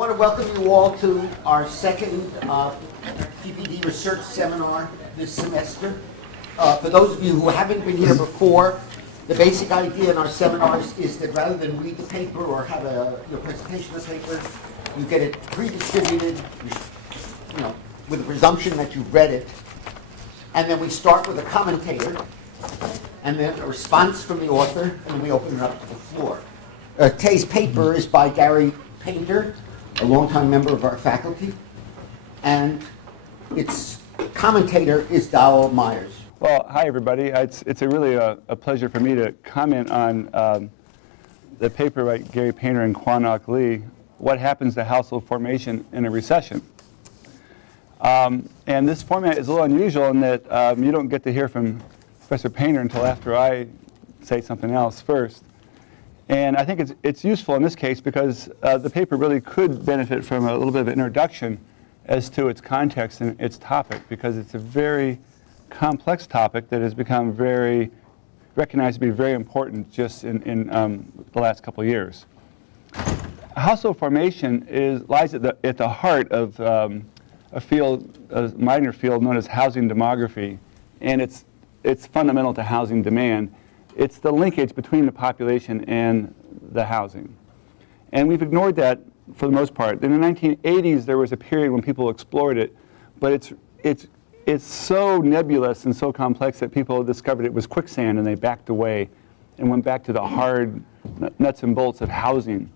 want to welcome you all to our second PPD Research Seminar this semester. For those of you who haven't been here before, the basic idea in our seminars is that rather than read the paper or have your presentation of the paper, you get it pre-distributed, with the presumption that you've read it. And then we start with a commentator, and then a response from the author, and then we open it up to the floor. Today's paper is by Gary Painter, a longtime member of our faculty, and its commentator is Dowell Myers. Well, hi everybody. It's really a pleasure for me to comment on the paper by Gary Painter and Kwon-Ok Lee, What Happens to Household Formation in a Recession. And this format is a little unusual in that you don't get to hear from Professor Painter until after I say something else first. And I think it's useful in this case because the paper really could benefit from a little bit of an introduction as to its context and its topic, because it's a very complex topic that has become recognized to be very important just in the last couple of years. Household formation lies at the heart of a minor field known as housing demography, and it's fundamental to housing demand. It's the linkage between the population and the housing. And we've ignored that for the most part. In the 1980s, there was a period when people explored it, but it's so nebulous and so complex that people discovered it was quicksand, and they backed away and went back to the hard nuts and bolts of housing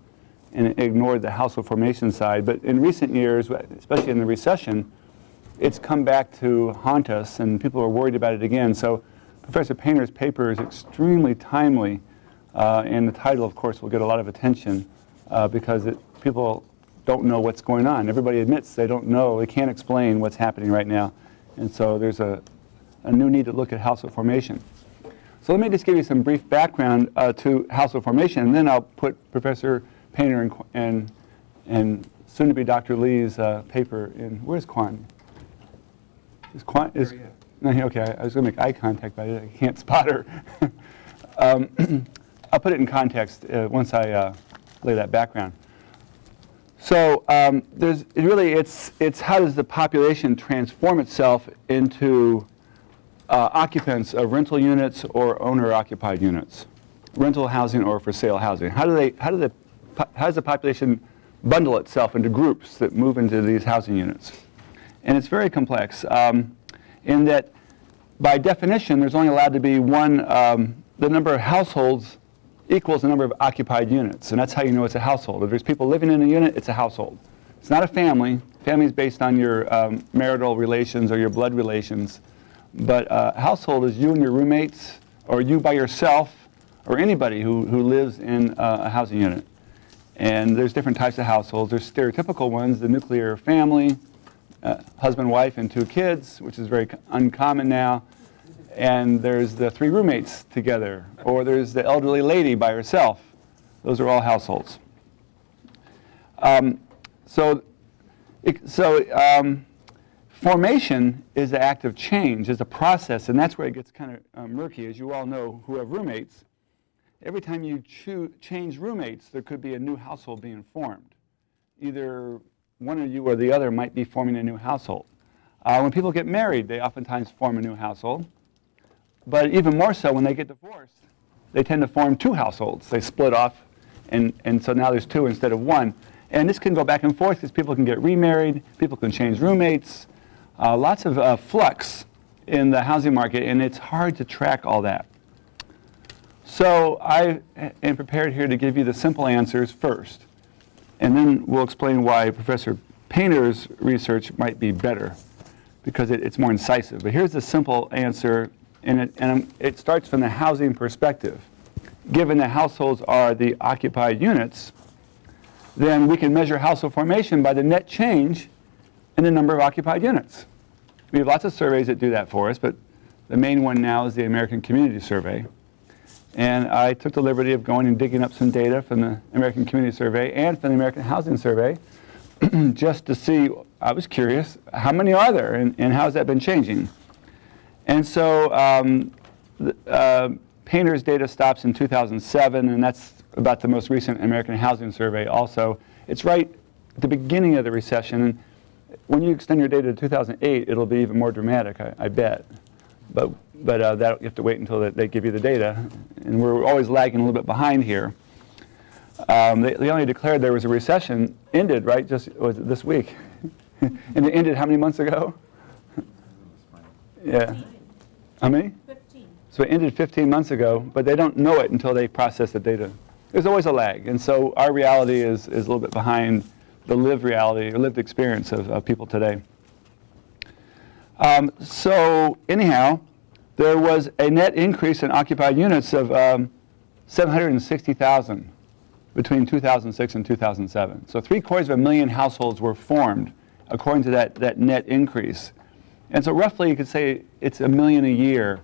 and ignored the household formation side. But in recent years, especially in the recession, it's come back to haunt us, and people are worried about it again. So Professor Painter's paper is extremely timely, and the title, of course, will get a lot of attention because people don't know what's going on. Everybody admits they don't know, they can't explain what's happening right now, and so there's a new need to look at household formation. So let me just give you some brief background to household formation, and then I'll put Professor Painter and soon-to-be Dr. Lee's paper in. Where's Kwon? No, okay, I was going to make eye contact, but I can't spot her. I'll put it in context once I lay that background. So it's how does the population transform itself into occupants of rental units or owner-occupied units, rental housing or for sale housing. How does the population bundle itself into groups that move into these housing units? And it's very complex in that by definition there's only allowed to be one, the number of households equals the number of occupied units, and that's how you know it's a household. If there's people living in a unit, it's a household. It's not a family. Family is based on your marital relations or your blood relations, but household is you and your roommates, or you by yourself, or anybody who lives in a housing unit. And there's different types of households. There's stereotypical ones, the nuclear family, husband, wife, and 2 kids, which is very uncommon now. And there's the 3 roommates together, or there's the elderly lady by herself. Those are all households. Formation is the act of change, is a process, and that's where it gets kind of murky. As you all know who have roommates, every time you change roommates, there could be a new household being formed. Either one of you or the other might be forming a new household. When people get married, they oftentimes form a new household. But even more so, when they get divorced, they tend to form 2 households. They split off, and so now there's 2 instead of 1. And this can go back and forth because people can get remarried, people can change roommates, lots of flux in the housing market, and it's hard to track all that. So I am prepared here to give you the simple answers first, and then we'll explain why Professor Painter's research might be better, because it's more incisive. But here's the simple answer, and it starts from the housing perspective. Given that households are the occupied units, then we can measure household formation by the net change in the number of occupied units. We have lots of surveys that do that for us, but the main one now is the American Community Survey. And I took the liberty of going and digging up some data from the American Community Survey and from the American Housing Survey just to see, I was curious, how many are there and how has that been changing? And so Painter's data stops in 2007, and that's about the most recent American Housing Survey also. It's right the beginning of the recession. And when you extend your data to 2008, it'll be even more dramatic, I bet. But that you have to wait until they give you the data. And we're always lagging a little bit behind here. They only declared there was a recession, ended, right, was it this week? And it ended how many months ago? Yeah. How many? 15. So it ended 15 months ago, but they don't know it until they process the data. There's always a lag, and so our reality is a little bit behind the lived reality or lived experience of people today. So anyhow, there was a net increase in occupied units of 760,000 between 2006 and 2007. So 750,000 households were formed according to that net increase. And so roughly you could say it's 1 million a year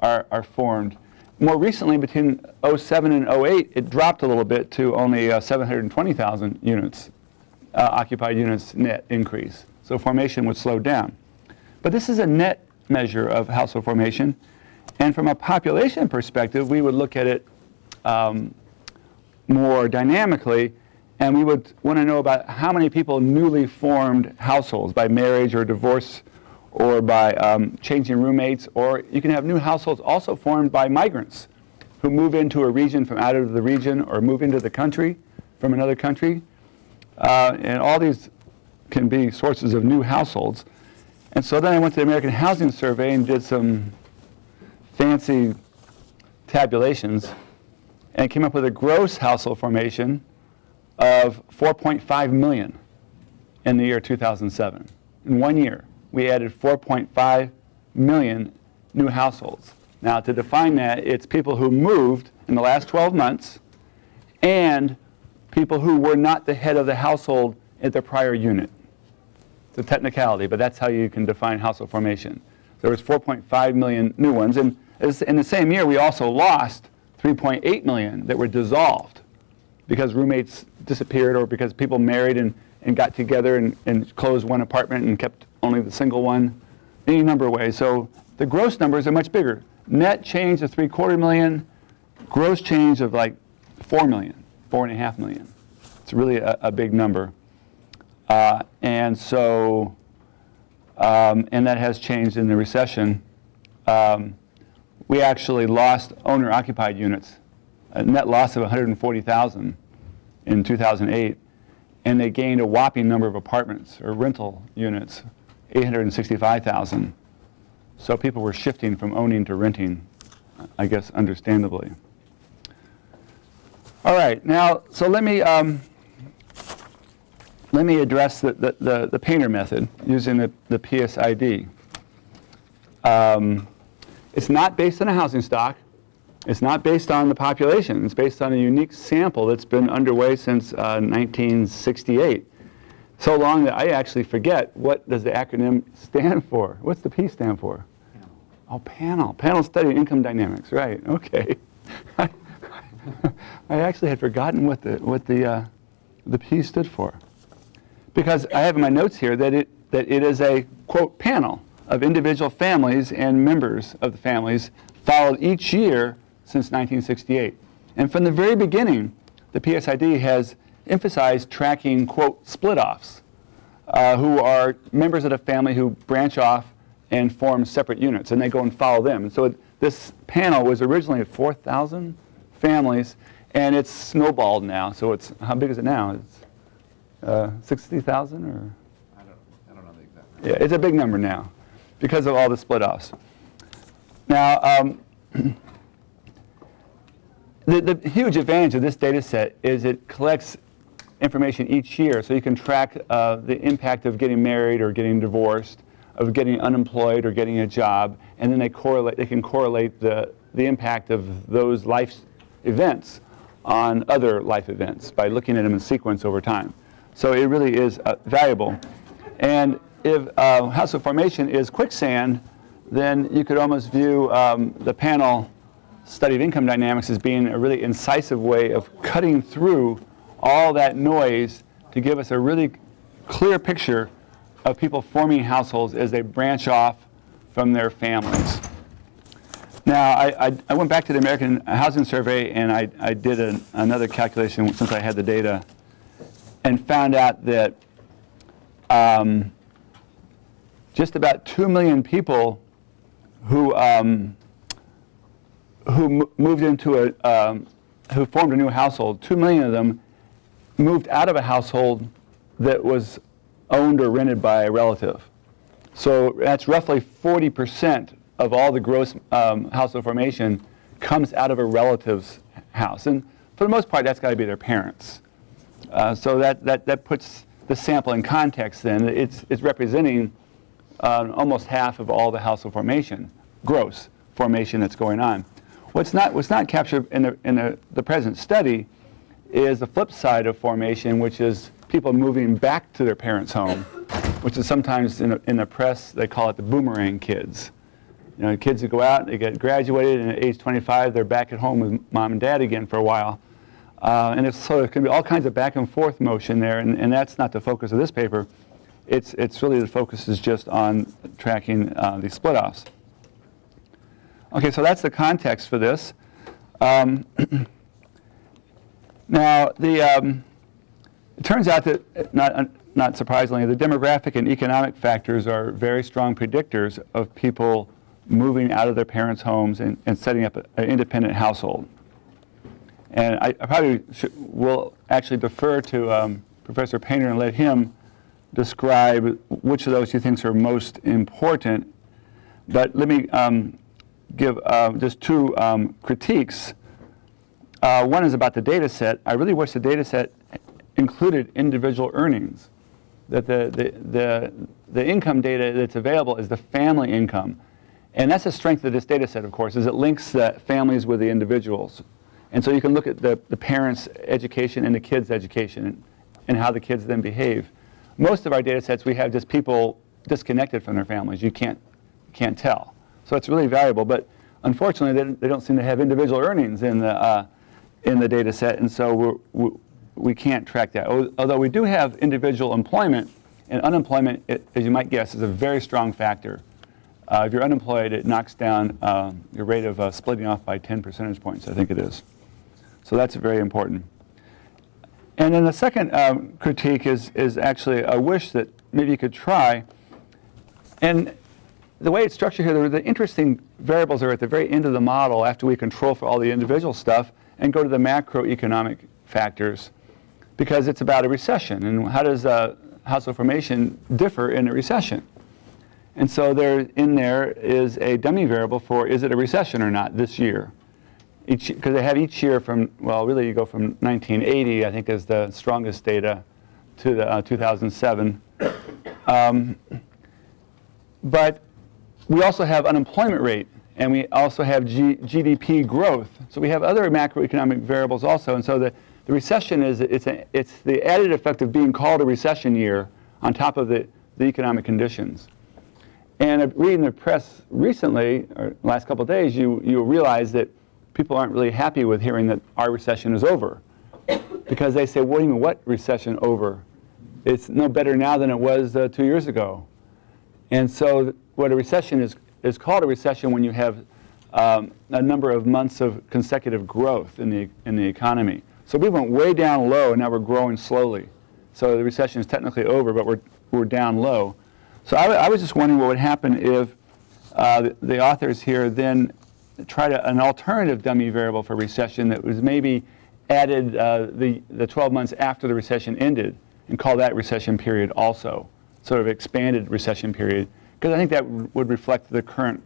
are formed. More recently, between 07 and 08, it dropped a little bit to only 720,000 units, occupied units net increase. So formation would slow down. But this is a net measure of household formation. And from a population perspective, we would look at it more dynamically, and we would want to know about how many people newly formed households by marriage or divorce or by changing roommates, or you can have new households also formed by migrants who move into a region from out of the region or move into the country from another country. And all these can be sources of new households. And so then I went to the American Housing Survey and did some fancy tabulations and came up with a gross household formation of 4.5 million in the year 2007. In 1 year, we added 4.5 million new households. Now, to define that, it's people who moved in the last 12 months and people who were not the head of the household at their prior unit. It's a technicality, but that's how you can define household formation. There was 4.5 million new ones, and in the same year, we also lost 3.8 million that were dissolved because roommates disappeared or because people married and got together and closed one apartment and kept only the single one, any number of ways. So the gross numbers are much bigger. Net change of 750,000, gross change of like 4 million, 4.5 million. It's really a big number. And so, and that has changed in the recession. We actually lost owner-occupied units, a net loss of 140,000 in 2008, and they gained a whopping number of apartments or rental units, 865,000. So people were shifting from owning to renting, I guess understandably. All right, now, so let me address the Painter method using the PSID. It's not based on a housing stock. It's not based on the population. It's based on a unique sample that's been underway since 1968. So long that I actually forget what does the acronym stand for. What's the P stand for? Panel. Oh, panel. Panel study income dynamics. Right. Okay. I actually had forgotten what the P stood for, because I have in my notes here that it is a quote panel of individual families and members of the families followed each year since 1968. And from the very beginning, the PSID has emphasized tracking, quote, split-offs, who are members of the family who branch off and form separate units, and they go and follow them. And so this panel was originally at 4,000 families, and it's snowballed now. So it's, how big is it now? It's 60,000 or? I don't know the exact number. Yeah, it's a big number now because of all the split-offs. Now, the huge advantage of this data set is it collects information each year, so you can track the impact of getting married or getting divorced, of getting unemployed or getting a job, and then they can correlate the impact of those life events on other life events by looking at them in sequence over time. So it really is valuable. And if household formation is quicksand, then you could almost view the panel study of income dynamics as being a really incisive way of cutting through all that noise to give us a really clear picture of people forming households as they branch off from their families. Now, I went back to the American Housing Survey and I did another calculation since I had the data. and found out that just about 2 million people who moved into who formed a new household, 2 million of them moved out of a household that was owned or rented by a relative. So that's roughly 40% of all the gross household formation comes out of a relative's house. And for the most part, that's got to be their parents. So that puts the sample in context then. It's representing almost half of all the household formation, gross formation that's going on. What's not captured in the present study is the flip side of formation, which is people moving back to their parents' home, which is sometimes in the press, they call it the boomerang kids. You know, kids who go out, they get graduated, and at age 25, they're back at home with mom and dad again for a while. And so there can be all kinds of back and forth motion there, and that's not the focus of this paper. It's really the focus is just on tracking these split-offs. Okay, so that's the context for this. Now, it turns out that, not surprisingly, the demographic and economic factors are very strong predictors of people moving out of their parents' homes and setting up an independent household. And I probably will actually defer to Professor Painter and let him describe which of those he thinks are most important. But let me give just two critiques. One is about the data set. I really wish the data set included individual earnings, that the income data that's available is the family income. And that's the strength of this data set, of course, is it links the families with the individuals. And so you can look at the parents' education and the kids' education and how the kids then behave. Most of our data sets, we have just people disconnected from their families. You can't tell. So it's really valuable. But unfortunately, they don't seem to have individual earnings in the data set, and so we can't track that. Although we do have individual employment, and unemployment, as you might guess, is a very strong factor. If you're unemployed, it knocks down your rate of splitting off by 10 percentage points, I think it is. So that's very important. And then the second critique is actually a wish that maybe you could try. And the way it's structured here, the interesting variables are at the very end of the model after we control for all the individual stuff and go to the macroeconomic factors, because it's about a recession. And how does household formation differ in a recession? And so there is a dummy variable for, is it a recession or not this year? Because they have each year from, well, really you go from 1980, I think, is the strongest data, to the 2007. But we also have unemployment rate, and we also have GDP growth. So we have other macroeconomic variables also. And so the recession is, it's the added effect of being called a recession year on top of the economic conditions. And reading the press recently, or the last couple of days, you realize that people aren't really happy with hearing that our recession is over. Because they say, what do you mean, what recession over? It's no better now than it was 2 years ago. And so what a recession is called a recession when you have a number of months of consecutive growth in the economy. So we went way down low, and now we're growing slowly. So the recession is technically over, but we're down low. So I was just wondering what would happen if the authors here then tried an alternative dummy variable for recession that was maybe added the 12 months after the recession ended and call that recession period also, sort of expanded recession period. Because I think that would reflect the current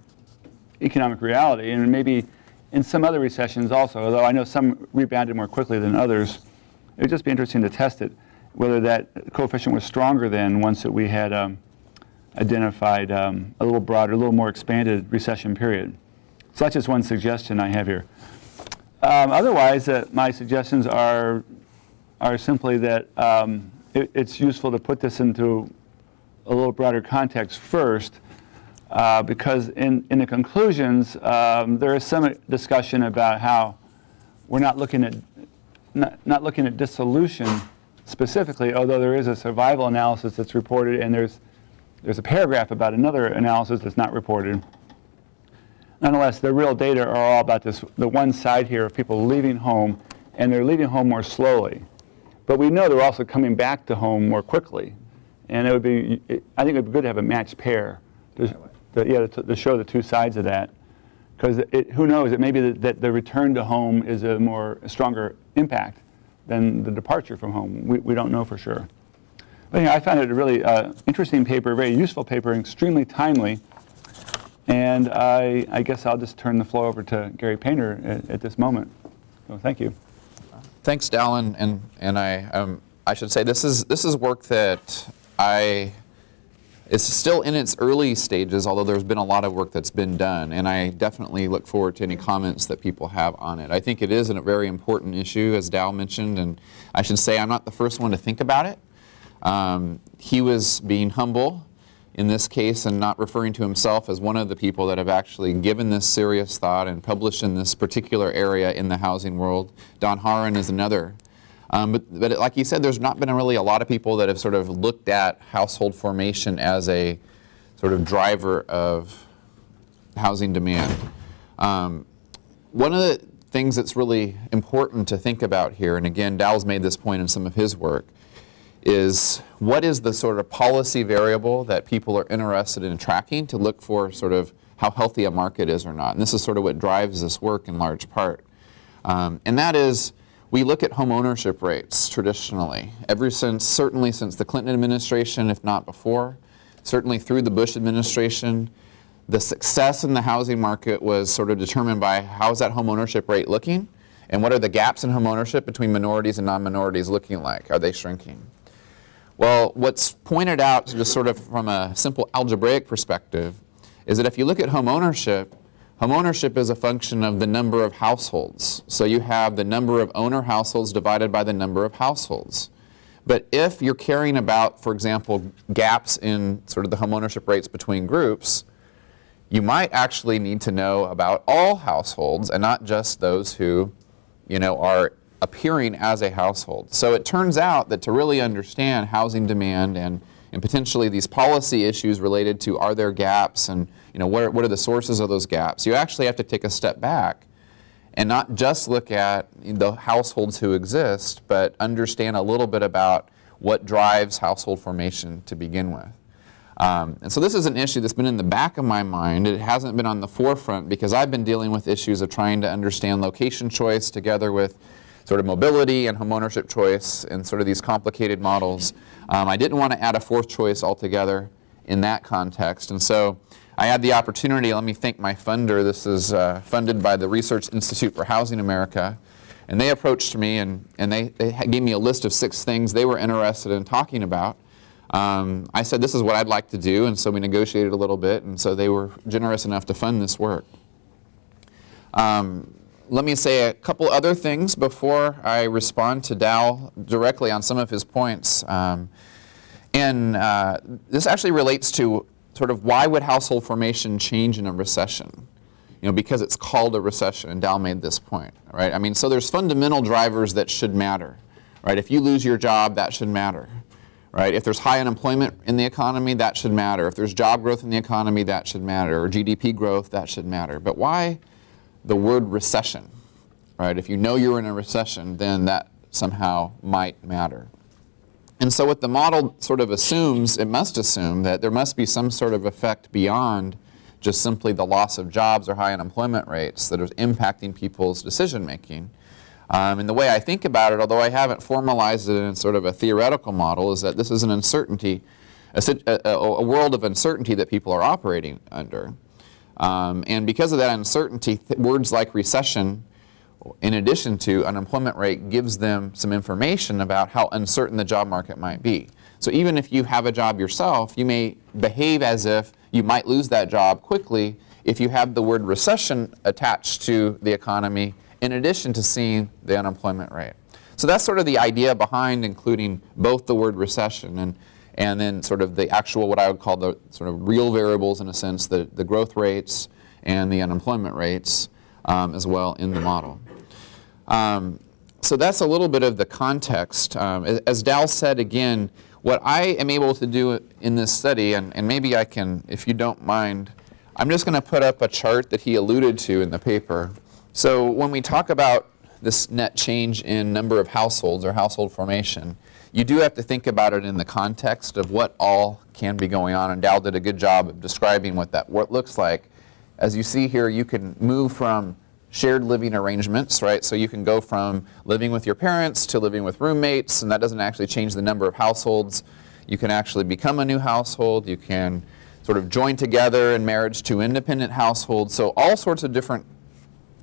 economic reality, and maybe in some other recessions also, although I know some rebounded more quickly than others. It would just be interesting to test it, whether that coefficient was stronger than once that we had identified a little broader, a little more expanded recession period. So that's just one suggestion I have here. Otherwise, my suggestions are simply that it's useful to put this into a little broader context first, because in the conclusions, there is some discussion about how we're not looking at dissolution specifically, although there is a survival analysis that's reported, and there's a paragraph about another analysis that's not reported. Nonetheless, the real data are all about the one side here of people leaving home, and they're leaving home more slowly. But we know they're also coming back to home more quickly. And it would be, I think it would be good to have a matched pair to show the two sides of that. Because who knows, it may be that the return to home is a stronger impact than the departure from home. We don't know for sure. But anyway, I found it a really interesting paper, very useful paper, extremely timely. And I guess I'll just turn the floor over to Gary Painter at this moment. So thank you. Thanks, Dowell, and I should say this is work that it's still in its early stages, although there's been a lot of work that's been done, and I definitely look forward to any comments that people have on it. I think it is a very important issue, as Dowell mentioned, and I should say I'm not the first one to think about it. He was being humble in this case and not referring to himself as one of the people that have actually given this serious thought and published in this particular area in the housing world. Don Haran is another. But like he said, there's not been really a lot of people that have sort of looked at household formation as a sort of driver of housing demand. One of the things that's really important to think about here, and again, Dowell's made this point in some of his work, is what is the sort of policy variable that people are interested in tracking to look for sort of how healthy a market is or not. And this is sort of what drives this work in large part. And that is, we look at home ownership rates traditionally, certainly since the Clinton administration, if not before, certainly through the Bush administration. The success in the housing market was sort of determined by how is that home ownership rate looking, and what are the gaps in home ownership between minorities and non-minorities looking like? Are they shrinking? Well, what's pointed out, just sort of from a simple algebraic perspective, is that if you look at home ownership is a function of the number of households. So you have the number of owner households divided by the number of households. But if you're caring about, for example, gaps in sort of the home ownership rates between groups, you might actually need to know about all households and not just those who, are appearing as a household. So it turns out that to really understand housing demand and potentially these policy issues related to are there gaps and what are the sources of those gaps, you actually have to take a step back and not just look at the households who exist, but understand a little bit about what drives household formation to begin with. And so this is an issue that's been in the back of my mind. It hasn't been on the forefront because I've been dealing with issues of trying to understand location choice together with sort of mobility and homeownership choice and sort of these complicated models. I didn't want to add a fourth choice altogether in that context. And so I had the opportunity, let me thank my funder. This is funded by the Research Institute for Housing America. And they approached me and they gave me a list of 6 things they were interested in talking about. I said, this is what I'd like to do, and so we negotiated a little bit, and so they were generous enough to fund this work. Let me say a couple other things before I respond to Dowell directly on some of his points. This actually relates to sort of why would household formation change in a recession? Because it's called a recession, and Dowell made this point, right? I mean, so there's fundamental drivers that should matter, right? If you lose your job, that should matter. Right? If there's high unemployment in the economy, that should matter. If there's job growth in the economy, that should matter. Or GDP growth, that should matter. But why the word recession? Right? If you know you're in a recession, then that somehow might matter. And so what the model sort of assumes, it must assume that there must be some sort of effect beyond just simply the loss of jobs or high unemployment rates that are impacting people's decision making. And the way I think about it, although I haven't formalized it in sort of a theoretical model, is that this is an uncertainty, a world of uncertainty that people are operating under. And because of that uncertainty, words like recession, in addition to unemployment rate, gives them some information about how uncertain the job market might be. So even if you have a job yourself, you may behave as if you might lose that job quickly if you have the word recession attached to the economy, in addition to seeing the unemployment rate. So that's sort of the idea behind including both the word recession and then sort of the actual, what I would call the sort of real variables in a sense, the growth rates and the unemployment rates as well in the model. So that's a little bit of the context. As Dowell said again, what I am able to do in this study, and maybe I can, if you don't mind, I'm just going to put up a chart that he alluded to in the paper. So when we talk about this net change in number of households or household formation, you do have to think about it in the context of what all can be going on, and Dowell did a good job of describing what that looks like. As you see here, you can move from shared living arrangements, right? So you can go from living with your parents to living with roommates, and that doesn't actually change the number of households. You can actually become a new household. You can sort of join together in marriage to independent households. So all sorts of different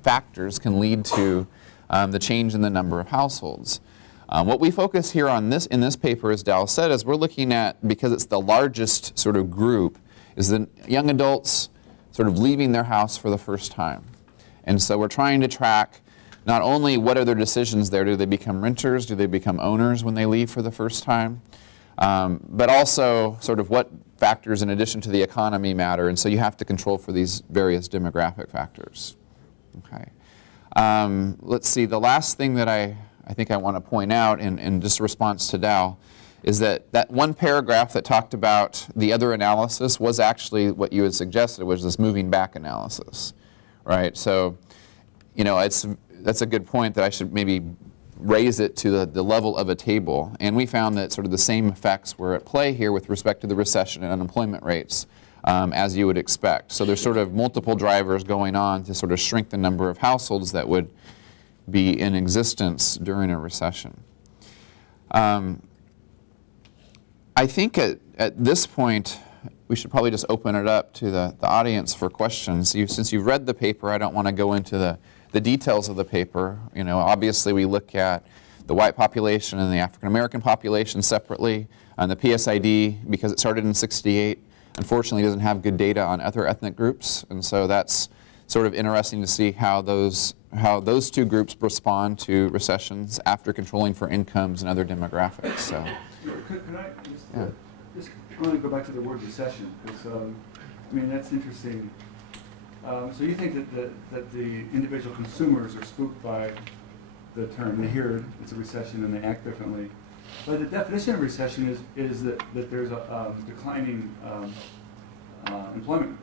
factors can lead to the change in the number of households. What we focus here on in this paper, as Dowell said, is we're looking at, because it's the largest sort of group, is the young adults sort of leaving their house for the first time. And so we're trying to track not only what are their decisions there, do they become renters, do they become owners when they leave for the first time, but also sort of what factors in addition to the economy matter, and so you have to control for these various demographic factors. Okay. Let's see, the last thing that I think I want to point out in just response to Dowell is that one paragraph that talked about the other analysis was actually what you had suggested, was this moving back analysis. Right, so, you know, that's a good point that I should maybe raise it to the level of a table. And we found that sort of the same effects were at play here with respect to the recession and unemployment rates, as you would expect. So there's sort of multiple drivers going on to sort of shrink the number of households that would be in existence during a recession. I think at this point, we should probably just open it up to the audience for questions. Since you've read the paper, I don't want to go into the details of the paper. You know, obviously we look at the white population and the African American population separately. And the PSID, because it started in '68, unfortunately doesn't have good data on other ethnic groups. And so that's sort of interesting to see how those two groups respond to recessions after controlling for incomes and other demographics. So, could I just I want to go back to the word recession, because I mean, that's interesting. So you think that the individual consumers are spooked by the term. They hear it's a recession and they act differently. But the definition of recession is that there's a declining employment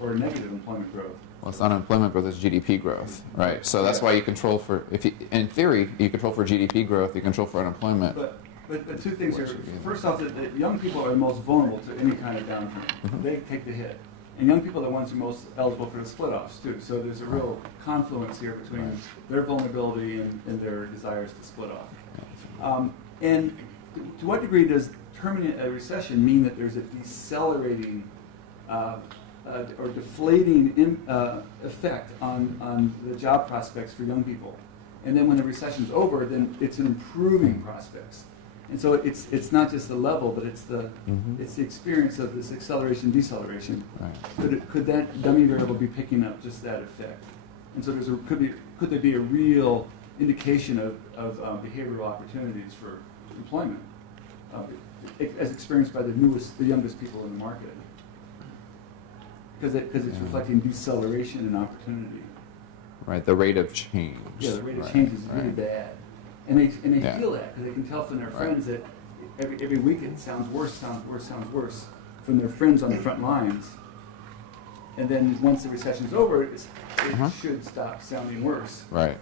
or negative employment growth. Well, it's not unemployment growth, it's GDP growth, right? So that's why you control for, in theory, you control for GDP growth, you control for unemployment. But two things here. First off, that young people are most vulnerable to any kind of downturn. Mm-hmm. They take the hit. And young people are the ones who are most eligible for the split-offs, too. So there's a real confluence here between their vulnerability and their desires to split off. And to what degree does terminating a recession mean that there's a decelerating or deflating effect on the job prospects for young people? And then when the recession's over, then it's an improving prospects. And so it's not just the level, but it's the experience of this acceleration deceleration. Right. Could that dummy variable be picking up just that effect? And so could there be a real indication of behavioral opportunities for employment as experienced by the youngest people in the market? Because it's reflecting deceleration and opportunity. Right, the rate of change. Yeah, the rate of change is really bad. And they feel that, because they can tell from their friends that every week it sounds worse from their friends on the front lines. And then once the recession's over, it should stop sounding worse. Right.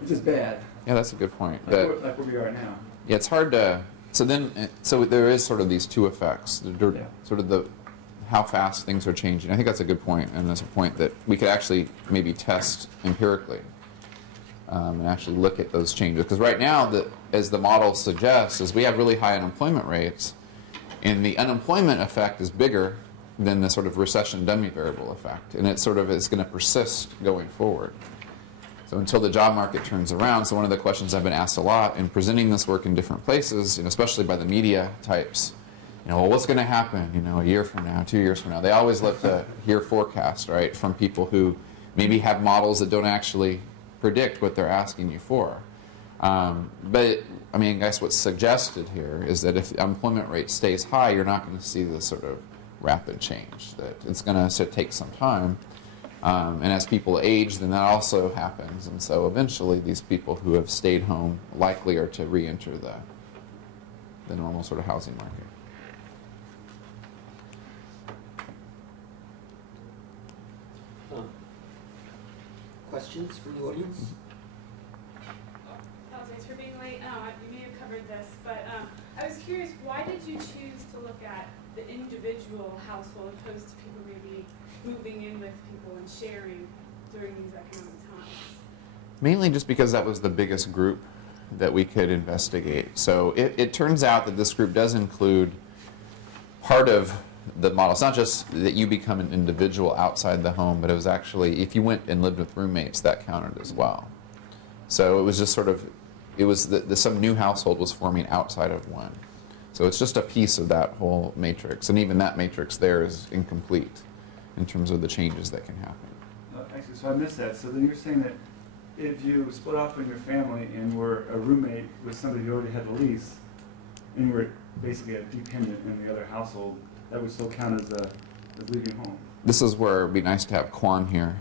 Which is bad. Yeah, that's a good point. Like where we are now. Yeah, it's hard to. So there is sort of these two effects. Sort of how fast things are changing. I think that's a good point, and that's a point that we could actually maybe test empirically. And actually look at those changes. Because right now, as the model suggests, is we have really high unemployment rates, and the unemployment effect is bigger than the sort of recession dummy variable effect, and it sort of is going to persist going forward. So until the job market turns around, so one of the questions I've been asked a lot in presenting this work in different places, and especially by the media types, well, what's going to happen, a year from now, 2 years from now? They always love to hear forecasts, right, from people who maybe have models that don't actually predict what they're asking you for. But I guess what's suggested here is that if the unemployment rate stays high, you're not going to see this sort of rapid change, that it's going to take some time. And as people age, then that also happens. And so eventually these people who have stayed home likely are to re-enter the normal sort of housing market. Questions from the audience? this, but I was curious, why did you choose to look at the individual household opposed to people maybe moving in with people and sharing during these economic times? Mainly just because that was the biggest group that we could investigate. So it turns out that this group does include part of the model. It's not just that you become an individual outside the home, but it was actually, if you went and lived with roommates, that counted as well. So it was just sort of, it was some new household was forming outside of one. So it's just a piece of that whole matrix. And even that matrix there is incomplete in terms of the changes that can happen. Actually, so I missed that. So then you're saying that if you split off from your family and were a roommate with somebody who already had a lease, and you were basically a dependent in the other household, that would still count as leaving home. This is where it would be nice to have Kwan here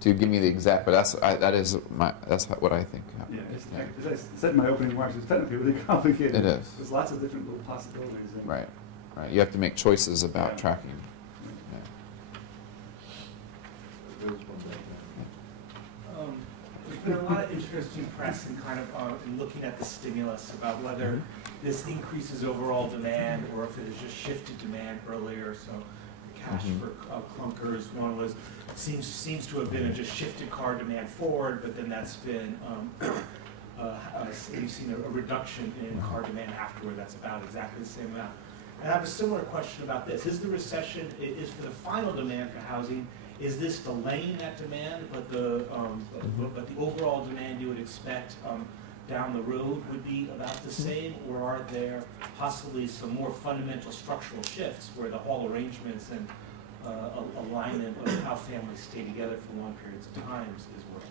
to give me the exact, but that's what I think happened. Yeah, as I said in my opening remarks, it's technically really complicated. It is. There's lots of different little possibilities. Right. You have to make choices about tracking. There's been a lot of interesting press in kind of in looking at the stimulus about whether this increases overall demand or if it has just shifted demand earlier. So the cash for clunkers, one was seems to have been a just shifted car demand forward, but then that's been we've seen a reduction in car demand afterward. That's about exactly the same amount. And I have a similar question about this. Is the recession is for the final demand for housing? Is this delaying that demand, but the overall demand you would expect down the road would be about the same, or are there possibly some more fundamental structural shifts where the whole arrangements and alignment of how families stay together for long periods of time is working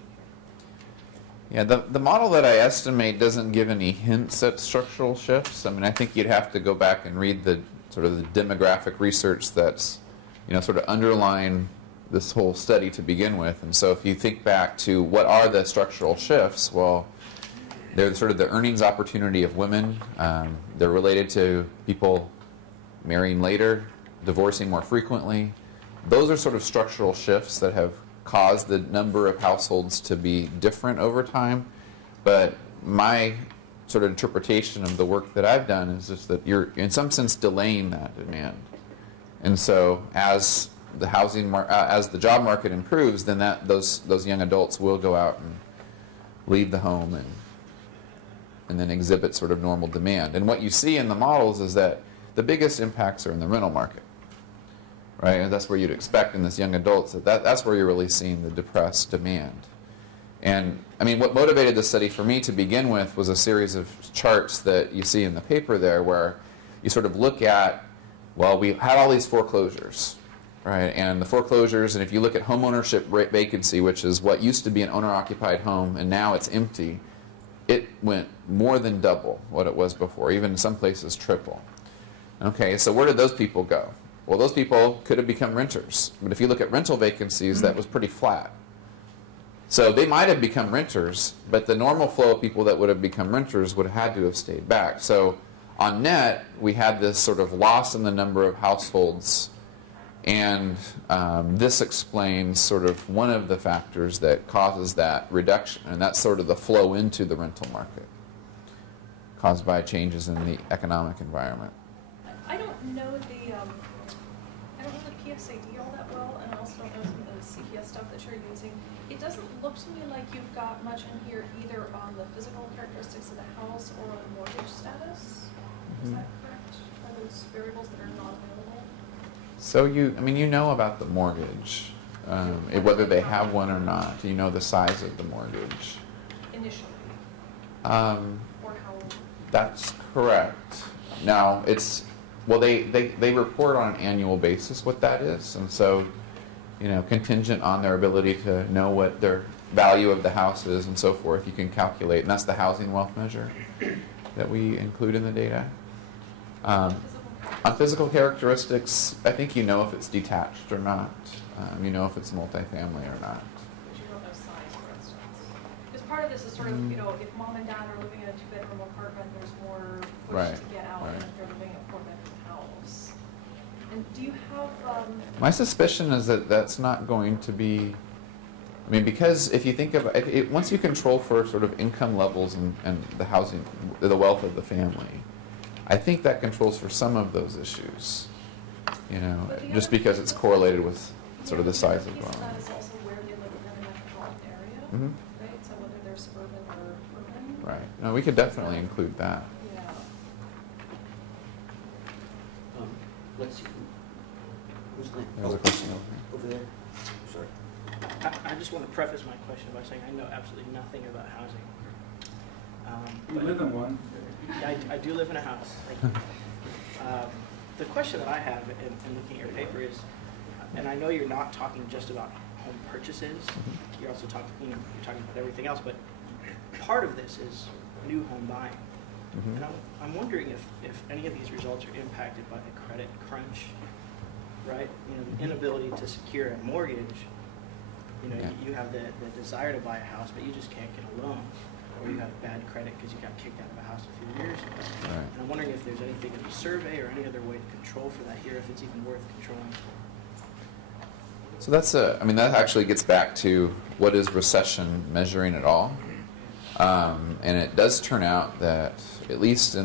here? Yeah, the model that I estimate doesn't give any hints at structural shifts. I mean, I think you'd have to go back and read the sort of the demographic research that's, sort of underlying this whole study to begin with. And so if you think back to what are the structural shifts, well, they're sort of the earnings opportunity of women. They're related to people marrying later, divorcing more frequently. Those are sort of structural shifts that have caused the number of households to be different over time. But my sort of interpretation of the work that I've done is just that you're, in some sense, delaying that demand. And so as the as the job market improves, then those young adults will go out and leave the home and then exhibit sort of normal demand. And what you see in the models is that the biggest impacts are in the rental market, right? And that's where you'd expect in this young adults that's where you're really seeing the depressed demand. And I mean, what motivated this study for me to begin with was a series of charts that you see in the paper there, where you sort of look at, well, we had all these foreclosures. Right, and the foreclosures, and if you look at home ownership vacancy, which is what used to be an owner-occupied home and now it's empty, it went more than double what it was before, even in some places triple. Okay, so where did those people go? Well, those people could have become renters, but if you look at rental vacancies, that was pretty flat. So they might have become renters, but the normal flow of people that would have become renters would have had to have stayed back. So on net, we had this sort of loss in the number of households. And this explains sort of one of the factors that causes that reduction, and that's sort of the flow into the rental market caused by changes in the economic environment. I don't know the PSAD all that well, and I also don't know some of the CPS stuff that you're using. It doesn't look to me like you've got much in here either on the physical characteristics of the house or on mortgage status. Is that correct? Are those variables that are not available? So you know about the mortgage, whether they have one or not. You know the size of the mortgage. Initially. Or how? That's correct. Now they report on an annual basis what that is, and so contingent on their ability to know what their value of the house is and so forth, you can calculate, and that's the housing wealth measure that we include in the data. On physical characteristics, I think you know if it's detached or not. You know if it's multifamily or not. But you don't know size, for instance. Because part of this is sort of, if mom and dad are living in a two-bedroom apartment, there's more push to get out than if they're living in a four-bedroom house. And do you have... My suspicion is that that's not going to be I mean, because if you think of once you control for sort of income levels and the housing, the wealth of the family, I think that controls for some of those issues. You know, just because it's correlated with sort of the size of the loan. That is also where they live in a metropolitan area, Mm-hmm. right? So whether they're suburban or urban. Right. No, we could definitely include that. Yeah. Let's see. Who's next? There's a question Over there. Sorry. I just want to preface my question by saying I know absolutely nothing about housing. You live in one. I do live in a house. Thank you. The question that I have in looking at your paper is, and I know you're not talking just about home purchases, you're also talking, you're talking about everything else, but part of this is new home buying. Mm-hmm. And I'm wondering if any of these results are impacted by the credit crunch, right? You know, the inability to secure a mortgage. You know, Yeah. you have the desire to buy a house, but you just can't get a loan. Or you have bad credit because you got kicked out of a house a few years ago. Right. And I'm wondering if there's anything in the survey or any other way to control for that here, if it's even worth controlling. So that's I mean, that actually gets back to what is recession measuring at all. And it does turn out that at least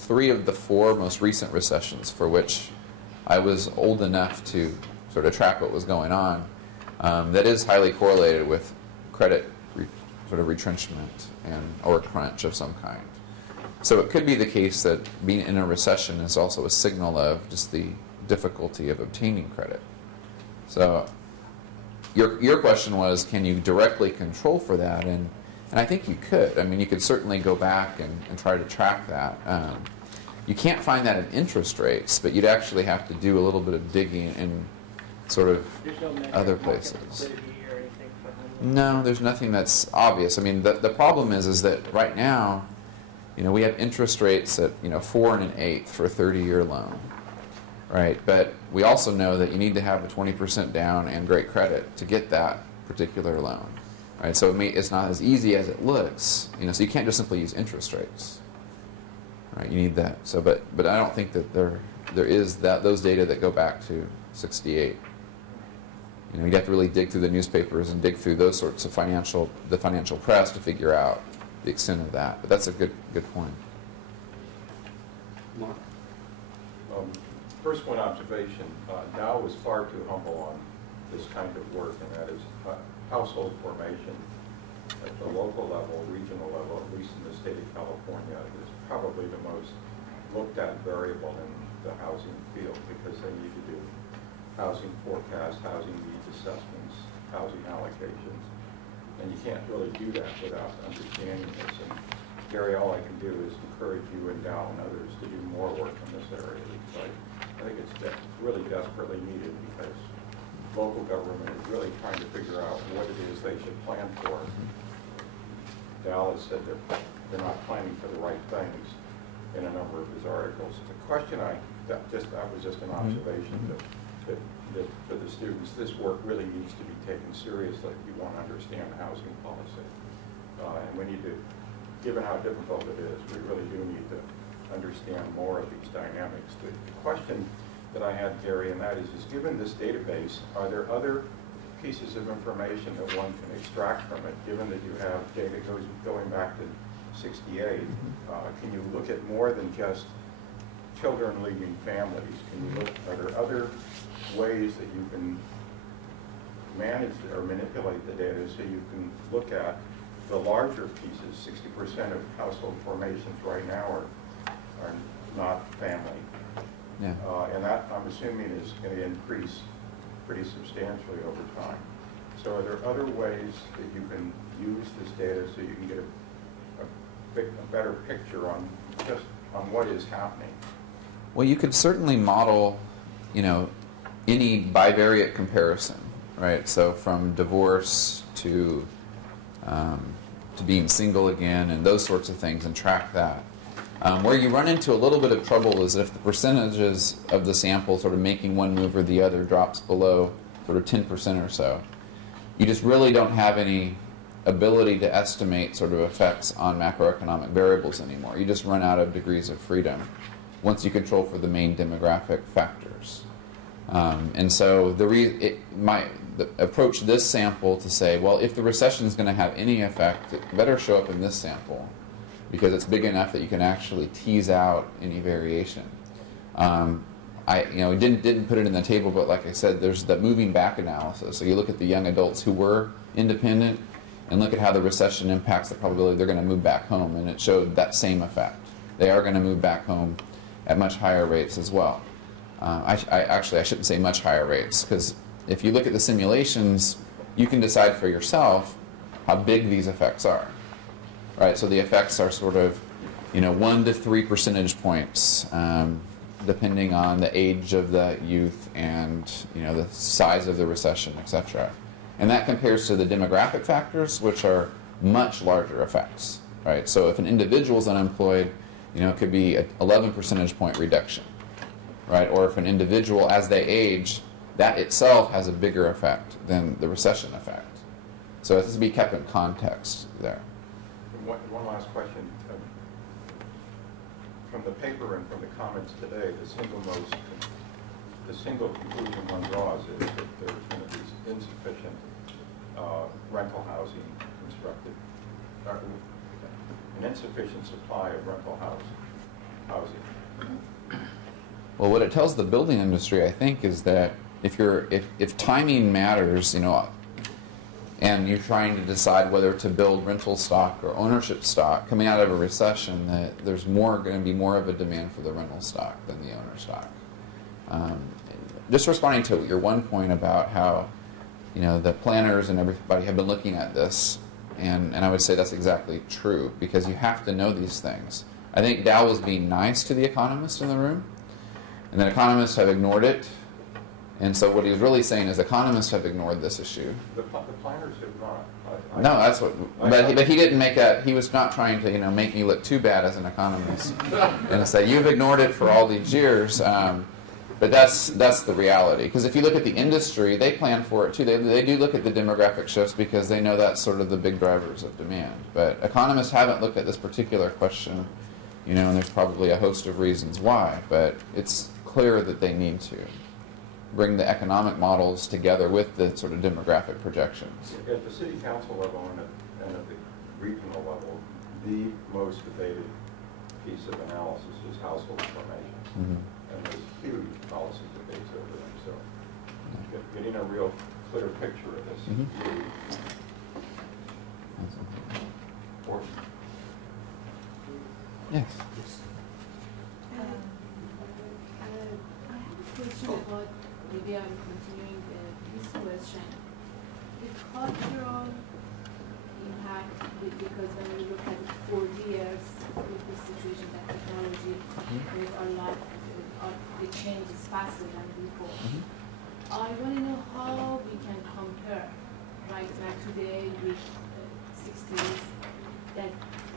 3 of the 4 most recent recessions for which I was old enough to sort of track what was going on, that is highly correlated with credit sort of retrenchment or crunch of some kind. So it could be the case that being in a recession is also a signal of just the difficulty of obtaining credit. So your question was, can you directly control for that? And I think you could. I mean, you could certainly go back and try to track that. You can't find that in interest rates, but you'd actually have to do a little bit of digging in sort of There's no measure other of market places. liquidity or anything for home loans? No, there's nothing that's obvious. I mean, the problem is that right now, you know, we have interest rates at 4 1/8 for a 30-year loan, right? But we also know that you need to have a 20% down and great credit to get that particular loan, right? So it's not as easy as it looks, So you can't just simply use interest rates, right? You need that. So, but I don't think that there is those data that go back to '68. You'd have to really dig through the newspapers and dig through those sorts of the financial press to figure out the extent of that. But that's a good point. Mark. First one observation, Dow was far too humble on this kind of work, and that is household formation at the local level, regional level, at least in the state of California, is probably the most looked at variable in the housing field, because they need to do housing forecasts, housing needs assessments, housing allocations, and you can't really do that without understanding this. And Gary, all I can do is encourage you and Dowell and others to do more work in this area. I think it's really desperately needed, because local government is really trying to figure out what it is they should plan for. Dowell has said that they're not planning for the right things in a number of his articles. The question that was just an observation that for the students, this work really needs to be taken seriously if you want to understand housing policy. And we need to, given how difficult it is, we really do need to understand more of these dynamics. The question that I had, Gary, and that is given this database, are there other pieces of information that one can extract from it, given that you have data going back to '68? Can you look at more than just children leaving families? Are there other ways that you can manage or manipulate the data so you can look at the larger pieces? 60% of household formations right now are not family. Yeah. And that, I'm assuming, is going to increase pretty substantially over time. So are there other ways that you can use this data so you can get a better picture on what is happening? Well, you could certainly model, any bivariate comparison, right? So from divorce to being single again and those sorts of things, and track that. Where you run into a little bit of trouble is if the percentages of the sample sort of making one move or the other drops below sort of 10% or so. You just really don't have any ability to estimate sort of effects on macroeconomic variables anymore. You just run out of degrees of freedom once you control for the main demographic factors. And so approach this sample to say, well, if the recession is going to have any effect, it better show up in this sample because it's big enough that you can actually tease out any variation. I didn't put it in the table, but like I said, there's the moving back analysis. So you look at the young adults who were independent and look at how the recession impacts the probability they're going to move back home, and it showed that same effect. They are going to move back home at much higher rates as well. I shouldn't say much higher rates, because if you look at the simulations, you can decide for yourself how big these effects are. Right? So the effects are sort of 1 to 3 percentage points, depending on the age of the youth and the size of the recession, etc. And that compares to the demographic factors, which are much larger effects. Right? So if an individual is unemployed, it could be an 11 percentage point reduction. Right? Or if an individual, as they age, that itself has a bigger effect than the recession effect. So it has to be kept in context there. One last question. From the paper and from the comments today, the single conclusion one draws is that there's going to be insufficient rental housing constructed, an insufficient supply of rental housing. Well, what it tells the building industry, I think, is that if timing matters, and you're trying to decide whether to build rental stock or ownership stock coming out of a recession, that there's going to be more of a demand for the rental stock than the owner stock. Just responding to your one point about how the planners and everybody have been looking at this, and I would say that's exactly true, because you have to know these things. I think Dowell was being nice to the economists in the room, and then economists have ignored it. And so what he was really saying is economists have ignored this issue. The planners have not. No, that's what. But he didn't make that. He was not trying to make me look too bad as an economist and say you've ignored it for all these years. But that's the reality. Because if you look at the industry, they plan for it too. They do look at the demographic shifts because they know that's sort of the big drivers of demand. But economists haven't looked at this particular question, and there's probably a host of reasons why. But it's clear that they need to bring the economic models together with the sort of demographic projections. At the city council level and at the regional level, the most debated piece of analysis is household formation. Mm-hmm. And there's huge policy debates over them. So getting a real clear picture of this is really important. Yes. I have a question about, maybe I'm continuing this question. The cultural impact, because when we look at 40 years with the situation that technology, with our life, the change is faster than before. I want to know how we can compare right now today with 60s, that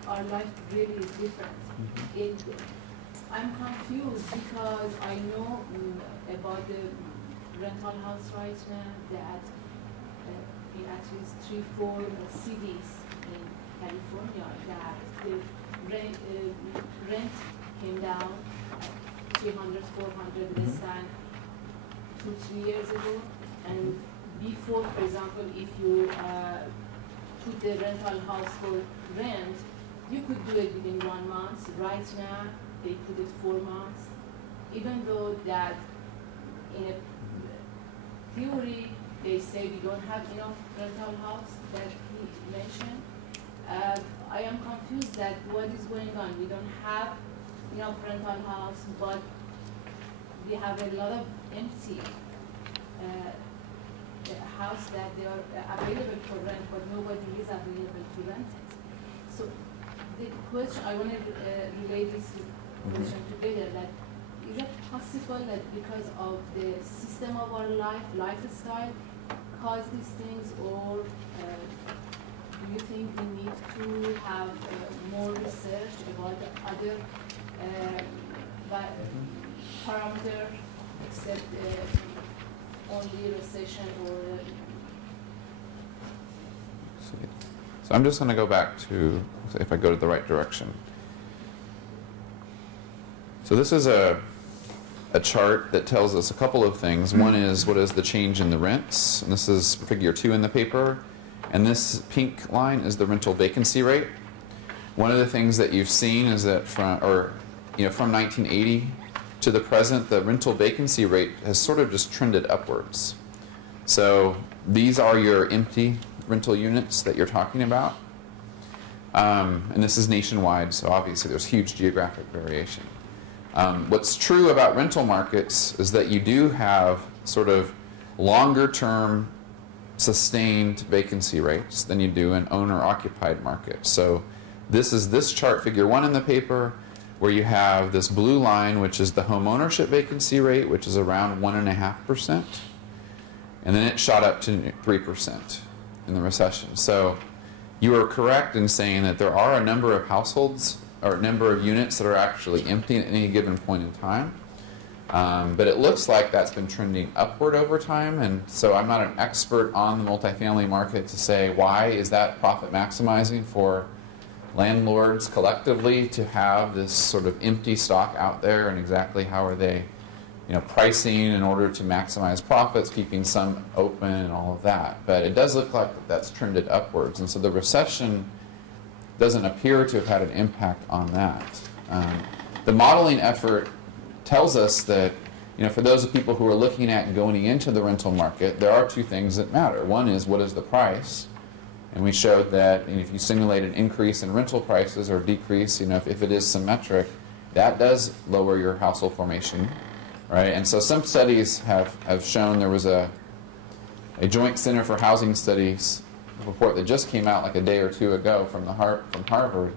our life really is different. I'm confused because I know about the rental house right now that in at least 3-4 cities in California that the rent came down 300, 400 less than 2-3 years ago. And before, for example, if you put the rental house for rent, you could do it within 1 month. Right now, they put it 4 months. Even though that in a theory, they say we don't have enough rental house that he mentioned. I am confused that what is going on. We don't have enough rental house, but we have a lot of empty house that they are available for rent, but nobody is available to rent it. So the question, I want to relate this question together, that is it possible that because of the system of our lifestyle, cause these things, or do you think we need to have more research about the other parameter except only recession or? So I'm just going to go back to, if I go to the right direction. So this is a chart that tells us a couple of things. One is what is the change in the rents, and this is figure 2 in the paper. And this pink line is the rental vacancy rate. One of the things that you've seen is that from 1980 to the present, the rental vacancy rate has sort of just trended upwards. So these are your empty rental units that you're talking about. And this is nationwide, so obviously there's huge geographic variation. What's true about rental markets is that you do have sort of longer-term sustained vacancy rates than you do in owner-occupied markets. So this is this chart, figure 1 in the paper, where you have this blue line, which is the home ownership vacancy rate, which is around 1.5%. And then it shot up to 3% in the recession. So you are correct in saying that there are a number of households or a number of units that are actually empty at any given point in time. But it looks like that's been trending upward over time, and so I'm not an expert on the multifamily market to say why is that profit maximizing for landlords collectively to have this sort of empty stock out there, and exactly how are they, pricing in order to maximize profits, keeping some open and all of that. But it does look like that's trended upwards, and so the recession doesn't appear to have had an impact on that. The modeling effort tells us that, for those of people who are looking at going into the rental market, there are two things that matter. One is, what is the price? And we showed that if you simulate an increase in rental prices or decrease, if it is symmetric, that does lower your household formation, right? And so some studies have shown, there was a Joint Center for Housing Studies report that just came out like a day or two ago from Harvard.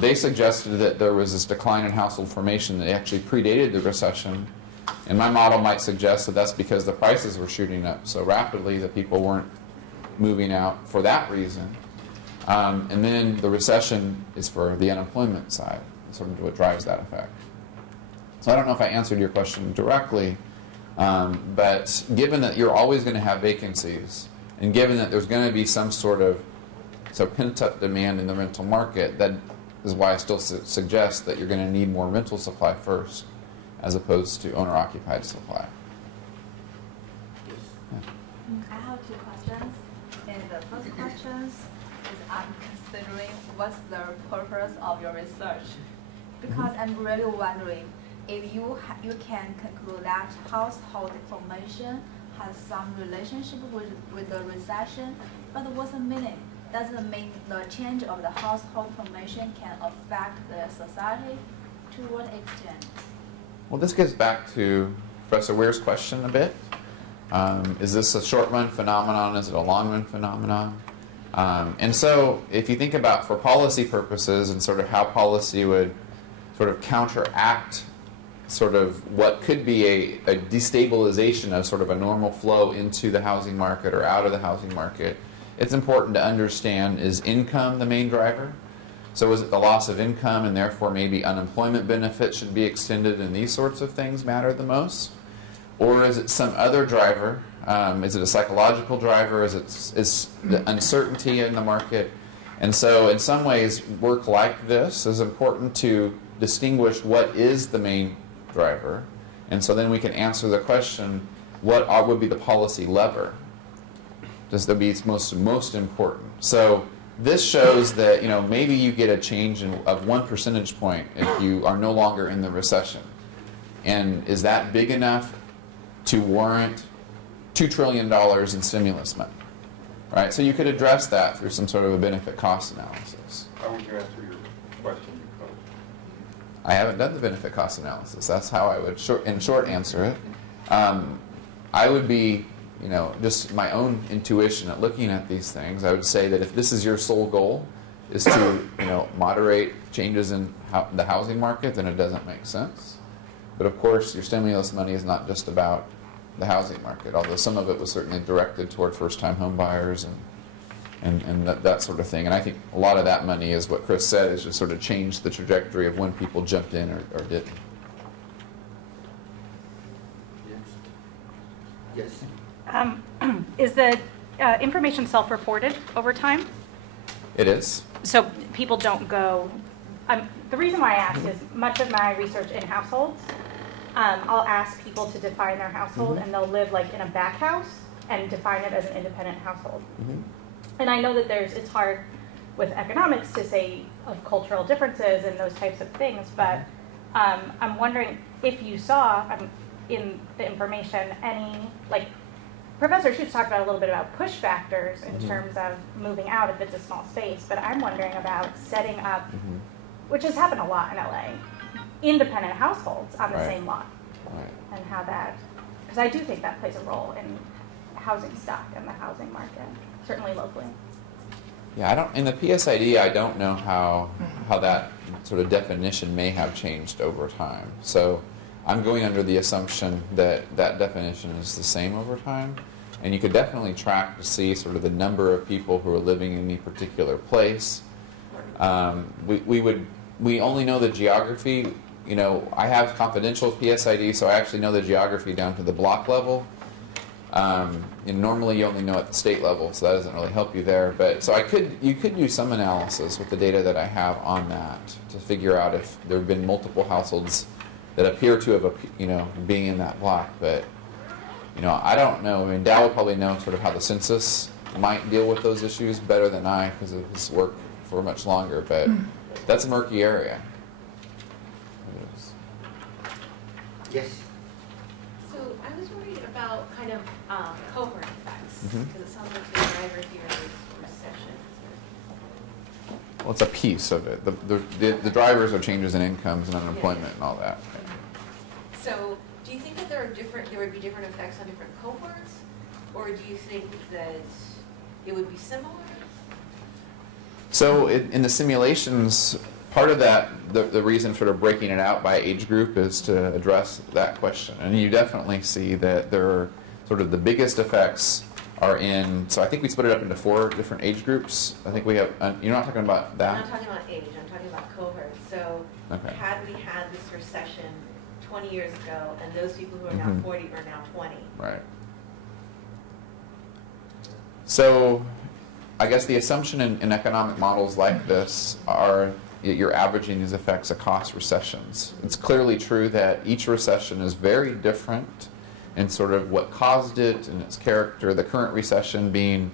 They suggested that there was this decline in household formation that actually predated the recession, and my model might suggest that that's because the prices were shooting up so rapidly that people weren't moving out for that reason. And then the recession is for the unemployment side, sort of what drives that effect. So I don't know if I answered your question directly, but given that you're always going to have vacancies, and given that there's going to be some sort of pent-up demand in the rental market, that is why I still suggest that you're going to need more rental supply first, as opposed to owner-occupied supply. Yeah. I have two questions. And the first question is, I'm considering what's the purpose of your research? Because I'm really wondering if you can conclude that household formation has some relationship with the recession, but what's the meaning? Does it mean the change of the household formation can affect the society? To what extent? Well, this gets back to Professor Weir's question a bit. Is this a short-run phenomenon? Is it a long-run phenomenon? And so if you think about, for policy purposes, and sort of how policy would sort of counteract sort of what could be a destabilization of sort of a normal flow into the housing market or out of the housing market, it's important to understand, is income the main driver? So is it the loss of income, and therefore maybe unemployment benefits should be extended and these sorts of things matter the most? Or is it some other driver? Is it a psychological driver? Is the uncertainty in the market? And so in some ways, work like this is important to distinguish what is the main driver. And so then we can answer the question, what would be the policy lever? Just to be most important. So this shows that maybe you get a change of 1 percentage point if you are no longer in the recession. And is that big enough to warrant $2 trillion in stimulus money? Right? So you could address that through some sort of a benefit-cost analysis. How would you answer your question you posed? I haven't done the benefit-cost analysis. That's how I would, in short, answer it. I would be, just my own intuition at looking at these things, I would say that if this is your sole goal, is to, moderate changes in the housing market, then it doesn't make sense. But of course, your stimulus money is not just about the housing market, although some of it was certainly directed toward first-time home buyers and that sort of thing. And I think a lot of that money is what Chris said, is just sort of changed the trajectory of when people jumped in or didn't. Yes. Is the information self-reported over time? It is. So people don't go... the reason why I asked is much of my research in households I'll ask people to define their household, and they'll live like in a back house and define it as an independent household. And I know that it's hard with economics to say of cultural differences and those types of things, but I'm wondering if you saw in the information any, like, Professor Schutz talked about a little bit about push factors in terms of moving out if it's a small space, but I'm wondering about setting up, which has happened a lot in LA, independent households on the same lot, and how that, because I do think that plays a role in housing stock and the housing market, certainly locally. Yeah, in the PSID, I don't know how that sort of definition may have changed over time. So I'm going under the assumption that that definition is the same over time. And you could definitely track to see sort of the number of people who are living in any particular place. We only know the geography. You know, I have confidential PSID, so I actually know the geography down to the block level. And normally you only know at the state level, so that doesn't really help you there. But so you could do some analysis with the data that I have on that to figure out if there have been multiple households that appear to have, being in that block. But I don't know. I mean, Dowell would probably know sort of how the census might deal with those issues better than I, because of his work for much longer. But that's a murky area. Yes. So I was worried about kind of cohort effects, because it sounds like the driver here is recession. Well, it's a piece of it. The drivers are changes in incomes and unemployment and all that. So do you think that there would be different effects on different cohorts, or do you think that it would be similar? So in the simulations, part of that, the reason for breaking it out by age group is to address that question. And you definitely see that there are sort of the biggest effects are in, so I think we split it up into 4 different age groups. I think we have, you're not talking about that? I'm not talking about age, I'm talking about cohorts. So had we had this recession 20 years ago, and those people who are now 40 are now 20. Right. So I guess the assumption in economic models like this are you're averaging these effects across recessions. It's clearly true that each recession is very different in sort of what caused it and its character. The current recession being,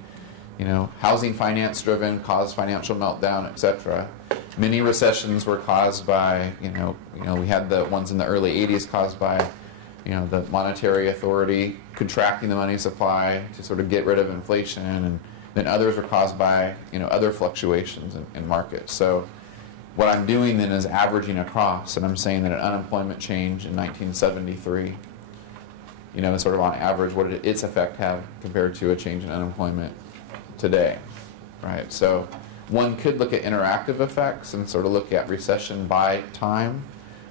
housing finance driven, caused financial meltdown, etc. Many recessions were caused by, we had the ones in the early 80s caused by, the monetary authority contracting the money supply to sort of get rid of inflation, and then others were caused by, other fluctuations in markets. So what I'm doing then is averaging across, and I'm saying that an unemployment change in 1973, sort of on average, what did its effect have compared to a change in unemployment today, right? So one could look at interactive effects and sort of look at recession by time,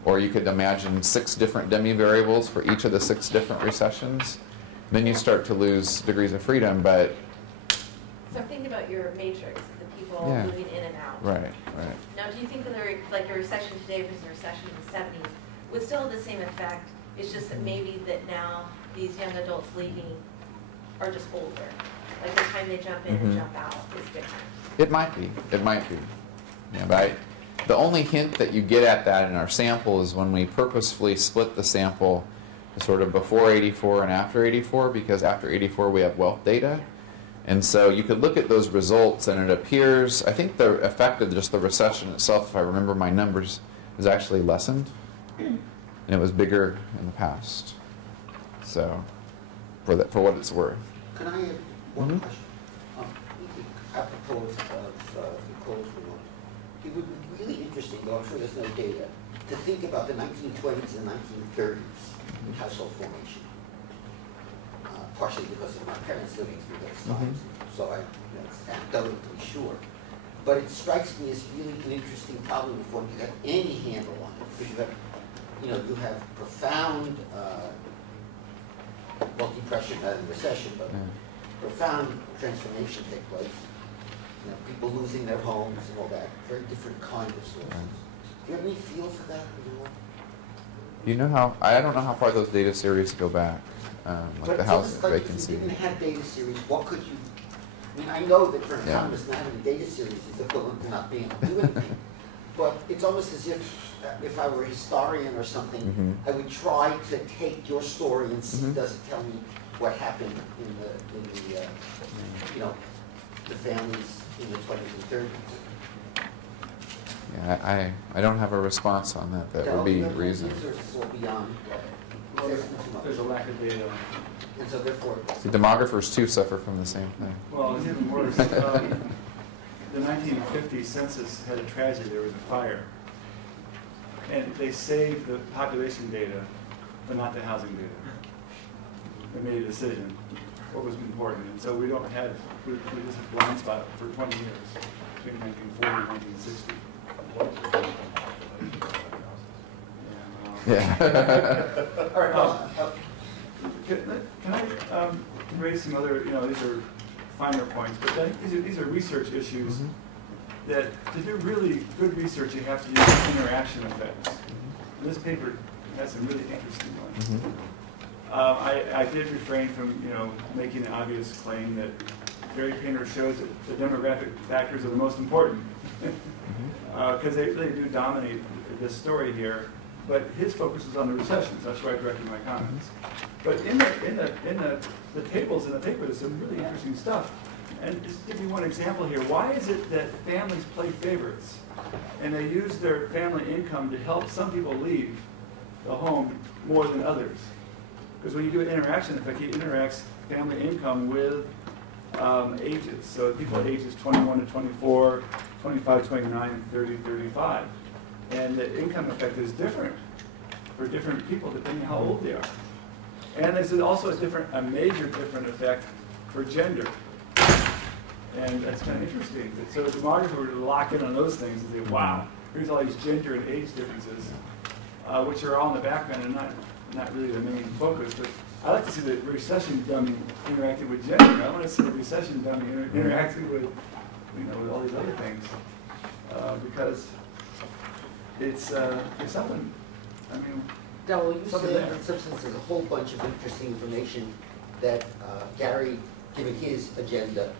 or you could imagine 6 different demi-variables for each of the 6 different recessions. Then you start to lose degrees of freedom, but... So I'm thinking about your matrix, the people moving in and out. Right. Now, do you think that like a recession today versus a recession in the 70s would still have the same effect? It's just that maybe that now these young adults leaving are just older. Like the time they jump in and jump out is different. It might be. Yeah, but the only hint that you get at that in our sample is when we purposefully split the sample sort of before 84 and after 84, because after 84 we have wealth data. And so you could look at those results, and it appears, I think the effect of just the recession itself, if I remember my numbers, is actually lessened. And it was bigger in the past. So, for what it's worth. Can I have one question? Apropos of the Cold War, it would be really interesting, though I'm sure there's no data, to think about the 1920s and 1930s in household formation. Partially because of my parents living through those times, so I'm anecdotally sure. But it strikes me as really an interesting problem before you have any handle on it, because you have profound, depression, not in recession, but profound transformation take place. People losing their homes and all that, very different kind of sources. Do you have any feel for that anymore? I don't know how far those data series go back. Like the house vacancy. If you didn't have data series, what could you... I mean, I know that for an economist, not having a data series is equivalent to not being able to do anything. But it's almost as if if I were a historian or something, I would try to take your story and see, does it tell me what happened in the you know, the families in the 20s and 30s. Yeah, I don't have a response on that. That would be reason. Beyond, there's a lack of data. and so therefore, See, demographers too suffer from the same thing. Well, it's even worse. The 1950 census had a tragedy. There was a fire. And they saved the population data, but not the housing data. They made a decision what was important. And so we don't have, we just have blind spot for 20 years, between 1940 and 1960. Yeah. all right. Can I raise some other, these are finer points, but these are research issues that to do really good research, you have to use interaction effects. And this paper has some really interesting ones. I did refrain from, making an obvious claim that Gary Painter shows that the demographic factors are the most important, because they really do dominate this story here. But his focus is on the recessions. That's where I directed my comments. But in the tables in the paper, there's some really interesting stuff. And just to give you one example here, why is it that families play favorites? And they use their family income to help some people leave the home more than others? Because when you do an interaction effect, you interact family income with ages. So people ages 21 to 24, 25, 29, 30, 35. And the income effect is different for different people depending on how old they are. And there's also a major different effect for gender. And that's kind of interesting. So the demographers were to lock in on those things and say, wow, here's all these gender and age differences, which are all in the background and not really the main focus. But I like to see the recession dummy interacting with gender. I want to see the recession dummy interacting with, with all these other things, because it's something. I mean, Dowell, you said that in substance there's a whole bunch of interesting information that Gary, given his agenda,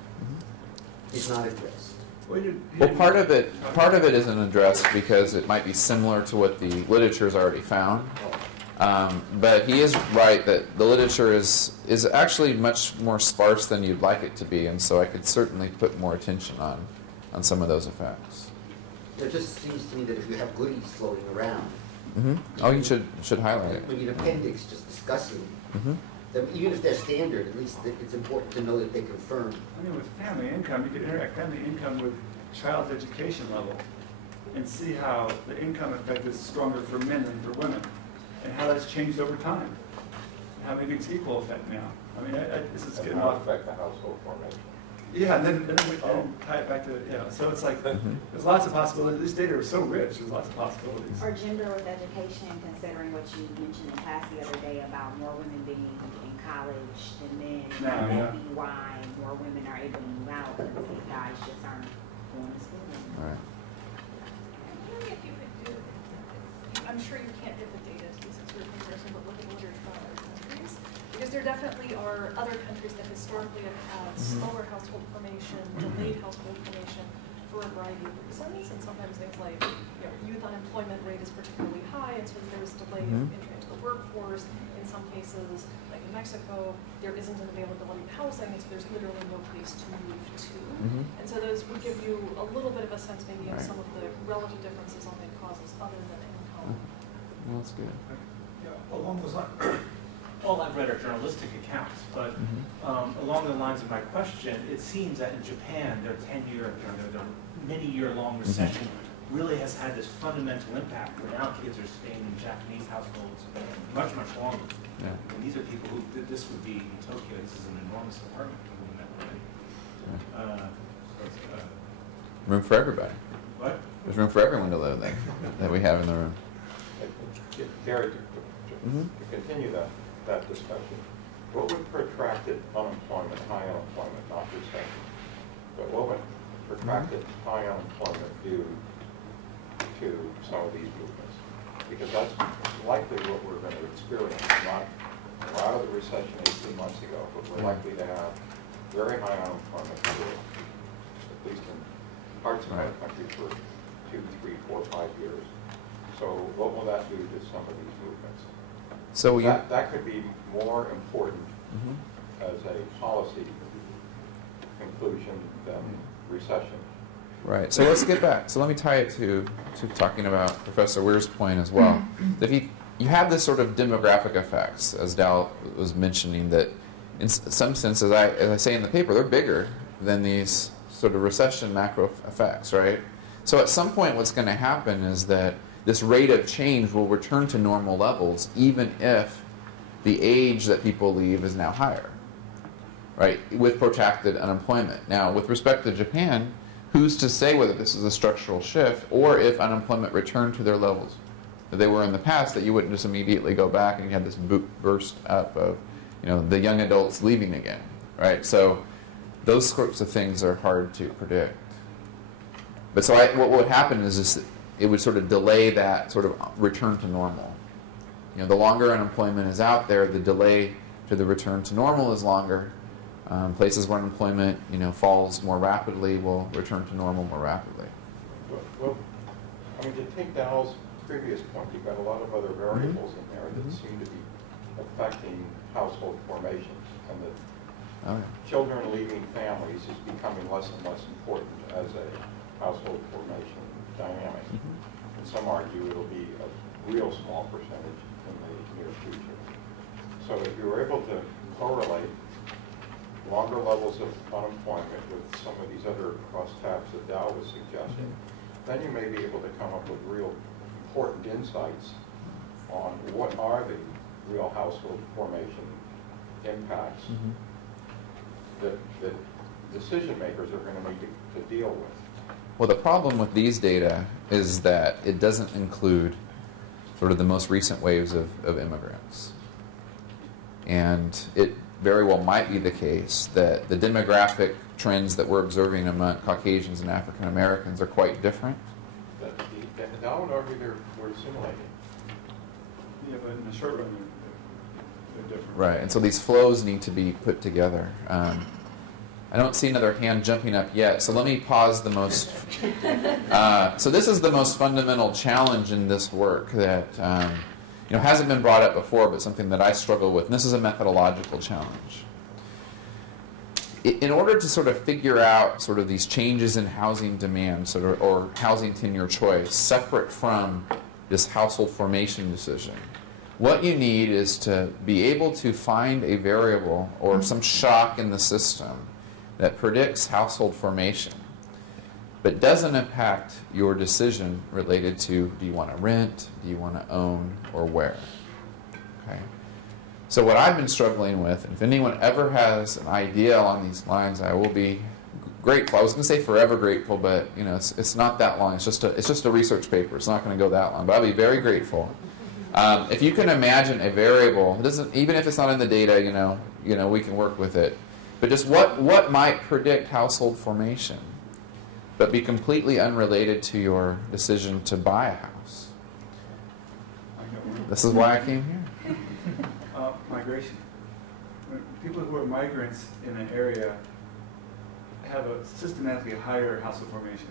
is not addressed. Well, part of it isn't addressed because it might be similar to what the literature's already found. But he is right that the literature is actually much more sparse than you'd like it to be, and so I could certainly put more attention on some of those effects. It just seems to me that if you have goodies floating around, oh, you should highlight it. Maybe an appendix just discussing them, even if they're standard, at least it's important to know that they confirm. I mean, with family income, you could interact family income with child's education level and see how the income effect is stronger for men than for women, and how that's changed over time, and how maybe it's equal effect now. I mean, this is getting off. Affect the household formation. Yeah, and then we tie it back to, so it's like, there's lots of possibilities. This data is so rich, there's lots of possibilities. Or gender with education, considering what you mentioned in class the other day about more women being in college than men, that may be why more women are able to move out, because these guys just aren't going to school anymore. Right. Maybe if you could do, I'm sure you can't get the data to this sort of comparison, but look at literature from other countries. Because there definitely are other countries that historically have had slower household formation, delayed household formation for a variety of reasons, and sometimes things like youth unemployment rate is particularly high, and so there's delay of entry into the workforce. In some cases, like in Mexico, there isn't an availability of housing, and so there's literally no place to move to. And so those would give you a little bit of a sense maybe of some of the relative differences on the causes other than income. Well, that's good. Along those lines, all I've read are journalistic accounts, but along the lines of my question, it seems that in Japan, their 10-year, their many-year-long recession really has had this fundamental impact, where now kids are staying in Japanese households much, much longer. Yeah. And these are people who, this would be, in Tokyo, this is an enormous apartment building that way. Room for everybody. What? There's room for everyone to live there that we have in the room. Gary, to continue that discussion, what would protracted unemployment, high unemployment, not recession, but what would protracted high unemployment do to some of these movements? Because that's likely what we're going to experience. We're out of the recession 18 months ago, but we're likely to have very high unemployment for, at least in parts of our country, for 2, 3, 4, 5 years. So what will that do to some of these movements? So that could be more important as a policy conclusion than recession. Right. So let's get back. So let me tie it to talking about Professor Weir's point as well. If you have this sort of demographic effects, as Dowell was mentioning, that in some sense, as I say in the paper, they're bigger than these sort of recession macro effects, right? So at some point what's going to happen is that this rate of change will return to normal levels even if the age that people leave is now higher, right, with protracted unemployment. Now, with respect to Japan, who's to say whether this is a structural shift or if unemployment returned to their levels that they were in the past, that you wouldn't just immediately go back and you had this burst up of, the young adults leaving again, right? So those sorts of things are hard to predict. But so what would happen is it would sort of delay that sort of return to normal. The longer unemployment is out there, the delay to the return to normal is longer. Places where unemployment, falls more rapidly will return to normal more rapidly. Well, to take Dowell's previous point, you've got a lot of other variables in there that seem to be affecting household formations, and that children leaving families is becoming less and less important as a household formation dynamic. And some argue it'll be a real small percentage in the near future. So if you were able to correlate longer levels of unemployment with some of these other crosstabs that Dowell was suggesting, then you may be able to come up with real important insights on what are the real household formation impacts that decision makers are going to need to deal with. Well, the problem with these data is that it doesn't include sort of the most recent waves of immigrants. And it very well might be the case that the demographic trends that we're observing among Caucasians and African Americans are quite different. Dowell would argue we're simulating. Yeah, but in the short run, they're different. Right, and so these flows need to be put together. I don't see another hand jumping up yet, so let me pause the most. So this is the most fundamental challenge in this work that hasn't been brought up before, but something that I struggle with, and this is a methodological challenge. In order to sort of figure out sort of these changes in housing demand or housing tenure choice, separate from this household formation decision, what you need is to be able to find a variable or some shock in the system that predicts household formation, but doesn't impact your decision related to, do you want to rent, do you want to own, or where? Okay. So what I've been struggling with, and if anyone ever has an idea along these lines, I will be grateful. I was going to say forever grateful, but it's not that long. It's just a research paper. It's not going to go that long, but I'll be very grateful. If you can imagine a variable, it doesn't, even if it's not in the data, we can work with it. But just what might predict household formation, but be completely unrelated to your decision to buy a house? This is why I came here. Migration. People who are migrants in an area have a systematically higher household formation,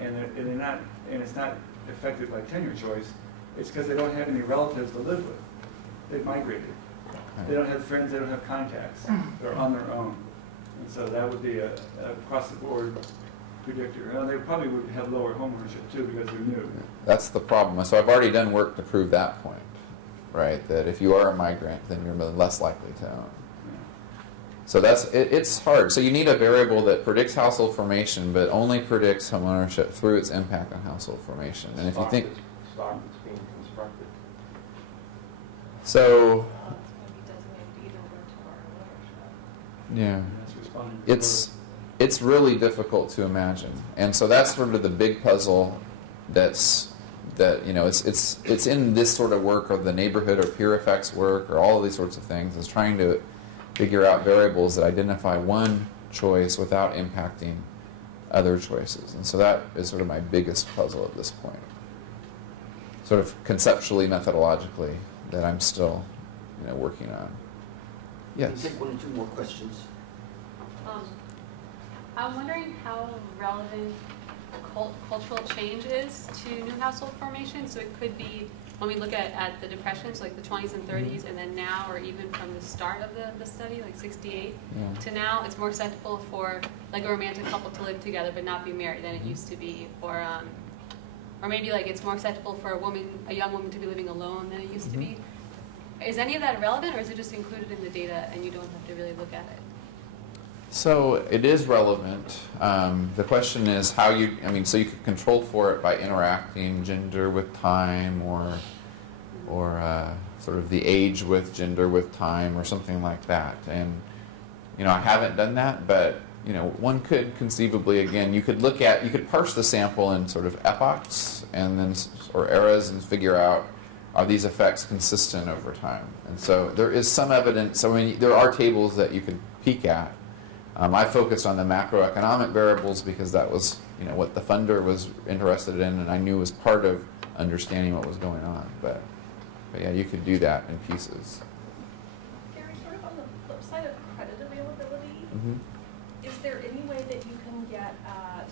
and it's not affected by tenure choice. It's because they don't have any relatives to live with. They've migrated. They don't have friends. They don't have contacts. They're on their own, and so that would be a across-the-board predictor. They probably would have lower home ownership too because they're new. That's the problem. So I've already done work to prove that point. Right, that if you are a migrant, then you're less likely to own. So it's hard. So you need a variable that predicts household formation, but only predicts home ownership through its impact on household formation. And if you think stock that's being constructed. So yeah, it's really difficult to imagine, and so that's sort of the big puzzle. It's in this sort of work, or the neighborhood or peer effects work, or all of these sorts of things, is trying to figure out variables that identify one choice without impacting other choices. And so that is sort of my biggest puzzle at this point. Sort of conceptually, methodologically, that I'm still working on. Yes? We'll take one or two more questions. I'm wondering how relevant cultural change is to new household formation. So it could be when we look at the Depression, so like the 20s and 30s, and then now, or even from the start of the study, like 68, to now, it's more acceptable for like a romantic couple to live together but not be married than it used to be. Or maybe like it's more acceptable for a young woman to be living alone than it used to be. Is any of that relevant, or is it just included in the data and you don't have to really look at it? So it is relevant. The question is how you, so you could control for it by interacting gender with time, or sort of the age with gender with time, or something like that. And, I haven't done that, but, one could conceivably, again, you could parse the sample in sort of epochs and then, or eras, and figure out, are these effects consistent over time? And so there is some evidence. There are tables that you could peek at. I focused on the macroeconomic variables because that was, what the funder was interested in, and I knew was part of understanding what was going on. But yeah, you could do that in pieces. Gary, sort of on the flip side of credit availability, is there any way that you can get at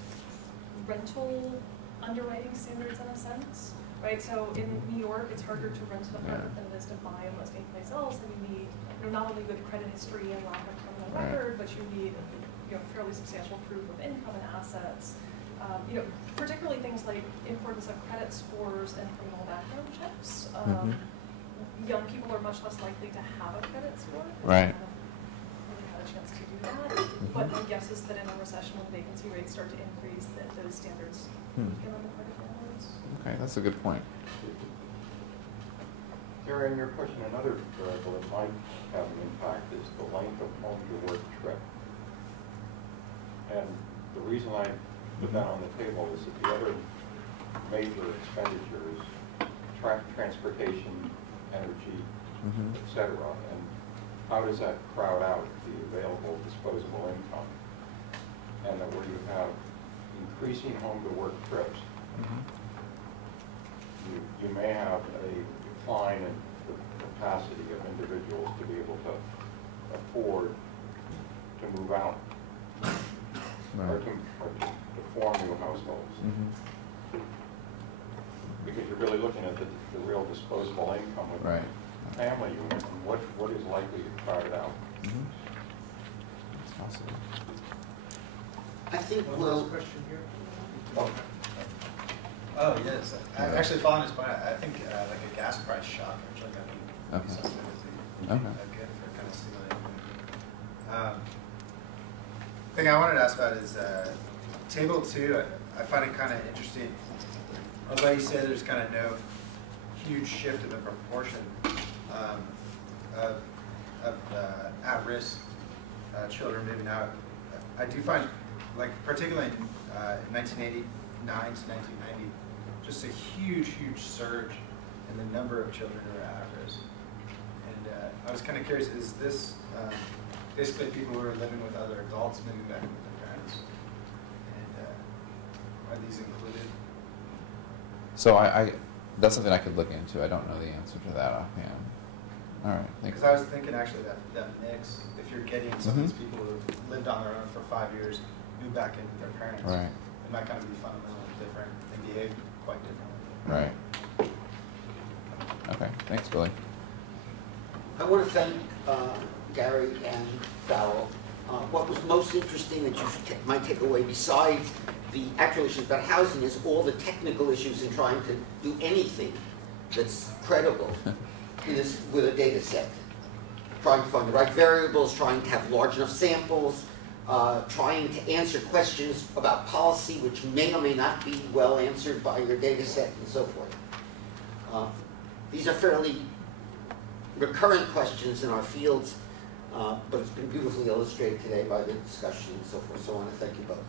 rental underwriting standards in a sense? Right, so in New York, it's harder to rent an apartment than it is to buy almost any place else, and you need not only good credit history and lack of criminal record, but you need fairly substantial proof of income and assets. Particularly things like importance of credit scores and criminal background checks. Young people are much less likely to have a credit score. Right. Really had a chance to do that. But my guess is that in a recession, when vacancy rates start to increase, that those standards weaken on the part of landlords. Okay, that's a good point. Sarah, in your question, another variable that might have an impact is the length of home-to-work trip. And the reason I put that on the table is that the other major expenditures, transportation, energy, et cetera, and how does that crowd out the available disposable income? And that where you have increasing home-to-work trips, you may have a decline in the capacity of individuals to be able to afford to move out, or to form new households. Because you're really looking at the real disposable income with a family unit, and what is likely to crowd it out. That's possible. I think One we'll... last question here. Oh, yes. Actually, following his point, I think like a gas price shock actually might be something that's good for kind of stimulating. Thing I wanted to ask about is table 2. I find it kind of interesting. Although you say there's kind of no huge shift in the proportion of at-risk children moving out, I do find, like particularly in 1989 to 1990, just a huge surge in the number of children who are at risk. And I was kind of curious, is this basically people who are living with other adults moving back with their parents? And are these included? So that's something I could look into. I don't know the answer to that offhand. All right, thanks. Because I was thinking actually that mix, if you're getting some of these people who lived on their own for 5 years, move back in with their parents, it might kind of be fundamentally different and behave quite differently. Right. Okay, thanks, Billy. I want to thank Gary and Dowell. What was most interesting that you might take away, besides the actual issues about housing, is all the technical issues in trying to do anything that's credible with a data set. Trying to find the right variables, trying to have large enough samples, trying to answer questions about policy which may or may not be well answered by your data set, and so forth. These are fairly recurrent questions in our fields, but it's been beautifully illustrated today by the discussion and so forth, so I want to thank you both.